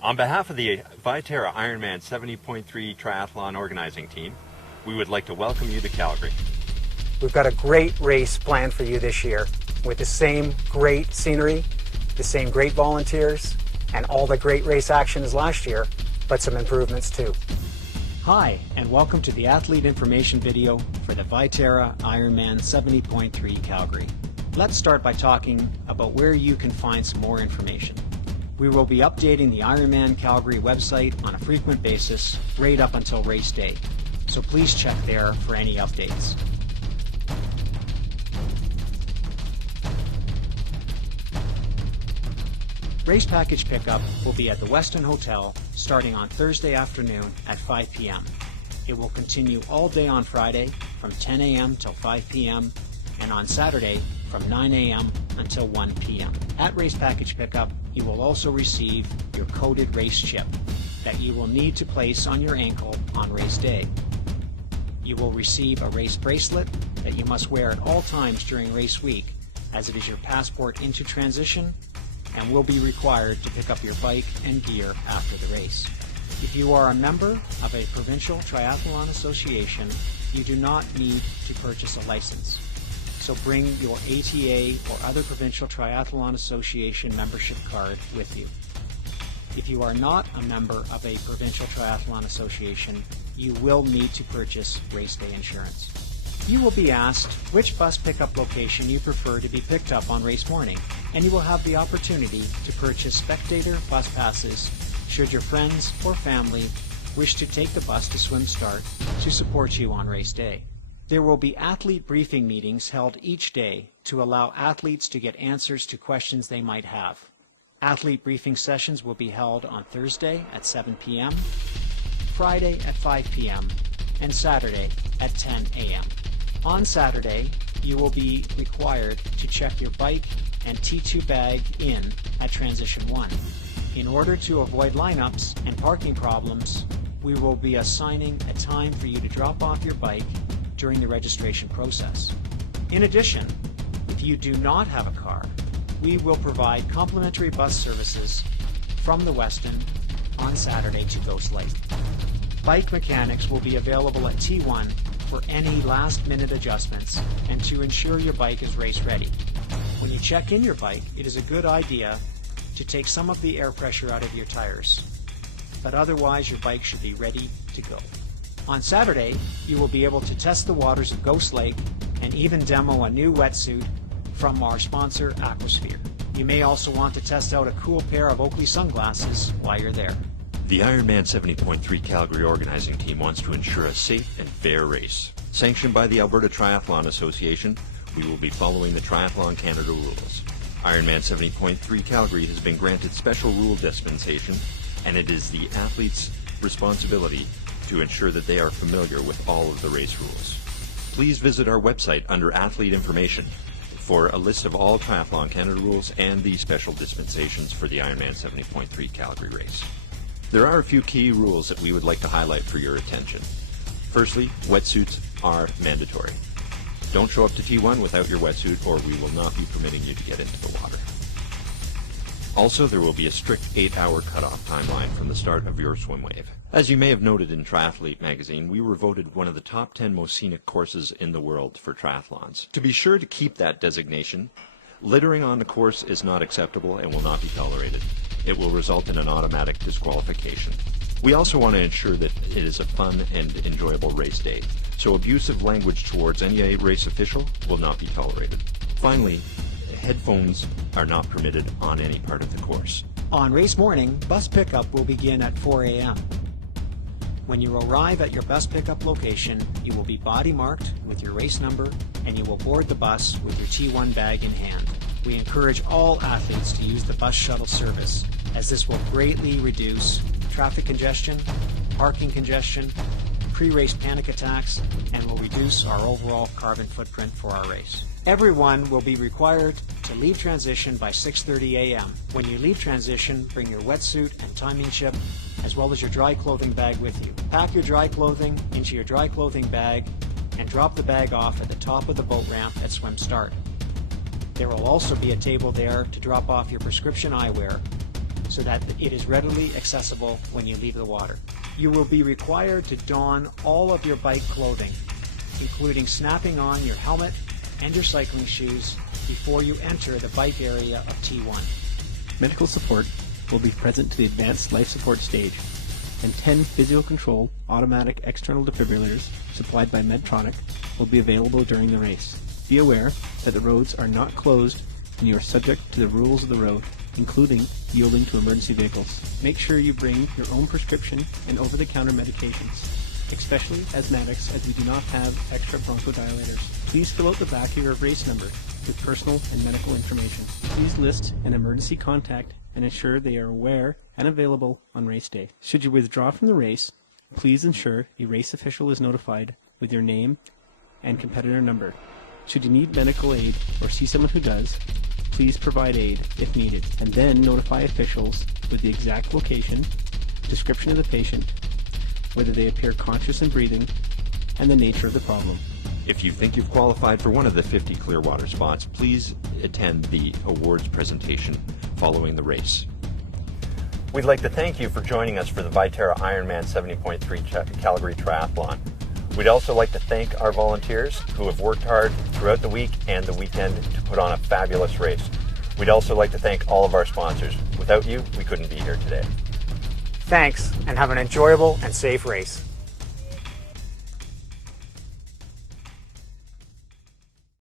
On behalf of the Viterra Ironman 70.3 Triathlon organizing team, we would like to welcome you to Calgary. We've got a great race planned for you this year with the same great scenery, the same great volunteers, and all the great race action as last year, but some improvements too. Hi, and welcome to the athlete information video for the Viterra Ironman 70.3 Calgary. Let's start by talking about where you can find some more information. We will be updating the Ironman Calgary website on a frequent basis right up until race day, so please check there for any updates. Race package pickup will be at the Westin Hotel starting on Thursday afternoon at 5 p.m. It will continue all day on Friday from 10 a.m. till 5 p.m. and on Saturday from 9 a.m. until 1 p.m. At race package pickup, you will also receive your coded race chip that you will need to place on your ankle on race day. You will receive a race bracelet that you must wear at all times during race week, as it is your passport into transition and will be required to pick up your bike and gear after the race. If you are a member of a provincial triathlon association, you do not need to purchase a license. So bring your ATA or other provincial triathlon association membership card with you. If you are not a member of a provincial triathlon association, you will need to purchase race day insurance. You will be asked which bus pickup location you prefer to be picked up on race morning, and you will have the opportunity to purchase spectator bus passes should your friends or family wish to take the bus to swim start to support you on race day. There will be athlete briefing meetings held each day to allow athletes to get answers to questions they might have. Athlete briefing sessions will be held on Thursday at 7 p.m., Friday at 5 p.m., and Saturday at 10 a.m. On Saturday, you will be required to check your bike and T2 bag in at Transition 1. In order to avoid lineups and parking problems, we will be assigning a time for you to drop off your bike during the registration process. In addition, if you do not have a car, we will provide complimentary bus services from the Westin on Saturday to Ghost Lake. Bike mechanics will be available at T1 for any last-minute adjustments and to ensure your bike is race ready. When you check in your bike, it is a good idea to take some of the air pressure out of your tires, but otherwise your bike should be ready to go. On Saturday, you will be able to test the waters of Ghost Lake and even demo a new wetsuit from our sponsor, Aquasphere. You may also want to test out a cool pair of Oakley sunglasses while you're there. The Ironman 70.3 Calgary organizing team wants to ensure a safe and fair race. Sanctioned by the Alberta Triathlon Association, we will be following the Triathlon Canada rules. Ironman 70.3 Calgary has been granted special rule dispensation, and it is the athletes' responsibility to ensure that they are familiar with all of the race rules. Please visit our website under Athlete Information for a list of all Triathlon Canada rules and the special dispensations for the Ironman 70.3 Calgary race. There are a few key rules that we would like to highlight for your attention. Firstly, wetsuits are mandatory. Don't show up to T1 without your wetsuit or we will not be permitting you to get into the water. Also, there will be a strict 8-hour cutoff timeline from the start of your swim wave. As you may have noted in Triathlete Magazine, we were voted one of the top 10 most scenic courses in the world for triathlons. To be sure to keep that designation, littering on the course is not acceptable and will not be tolerated. It will result in an automatic disqualification. We also want to ensure that it is a fun and enjoyable race day, so abusive language towards any race official will not be tolerated. Finally, headphones are not permitted on any part of the course. On race morning, bus pickup will begin at 4 a.m. When you arrive at your bus pickup location, you will be body marked with your race number and you will board the bus with your T1 bag in hand. We encourage all athletes to use the bus shuttle service, as this will greatly reduce traffic congestion, parking congestion, pre-race panic attacks, and will reduce our overall carbon footprint for our race. Everyone will be required to leave transition by 6:30 a.m. When you leave transition, bring your wetsuit and timing chip, as well as your dry clothing bag with you. Pack your dry clothing into your dry clothing bag and drop the bag off at the top of the boat ramp at swim start. There will also be a table there to drop off your prescription eyewear, so that it is readily accessible when you leave the water. You will be required to don all of your bike clothing, including snapping on your helmet and your cycling shoes before you enter the bike area of T1. Medical support will be present to the advanced life support stage, and 10 physio-controlled automatic external defibrillators supplied by Medtronic will be available during the race. Be aware that the roads are not closed and you are subject to the rules of the road, including yielding to emergency vehicles. Make sure you bring your own prescription and over-the-counter medications, especially asthmatics, as we do not have extra bronchodilators. Please fill out the back of your race number with personal and medical information. Please list an emergency contact and ensure they are aware and available on race day. Should you withdraw from the race, please ensure a race official is notified with your name and competitor number. Should you need medical aid or see someone who does, please provide aid if needed, and then notify officials with the exact location, description of the patient, whether they appear conscious and breathing, and the nature of the problem. If you think you've qualified for one of the 50 Clearwater spots, please attend the awards presentation following the race. We'd like to thank you for joining us for the Viterra Ironman 70.3 Calgary Triathlon. We'd also like to thank our volunteers who have worked hard throughout the week and the weekend to put on a fabulous race. We'd also like to thank all of our sponsors. Without you, we couldn't be here today. Thanks, and have an enjoyable and safe race.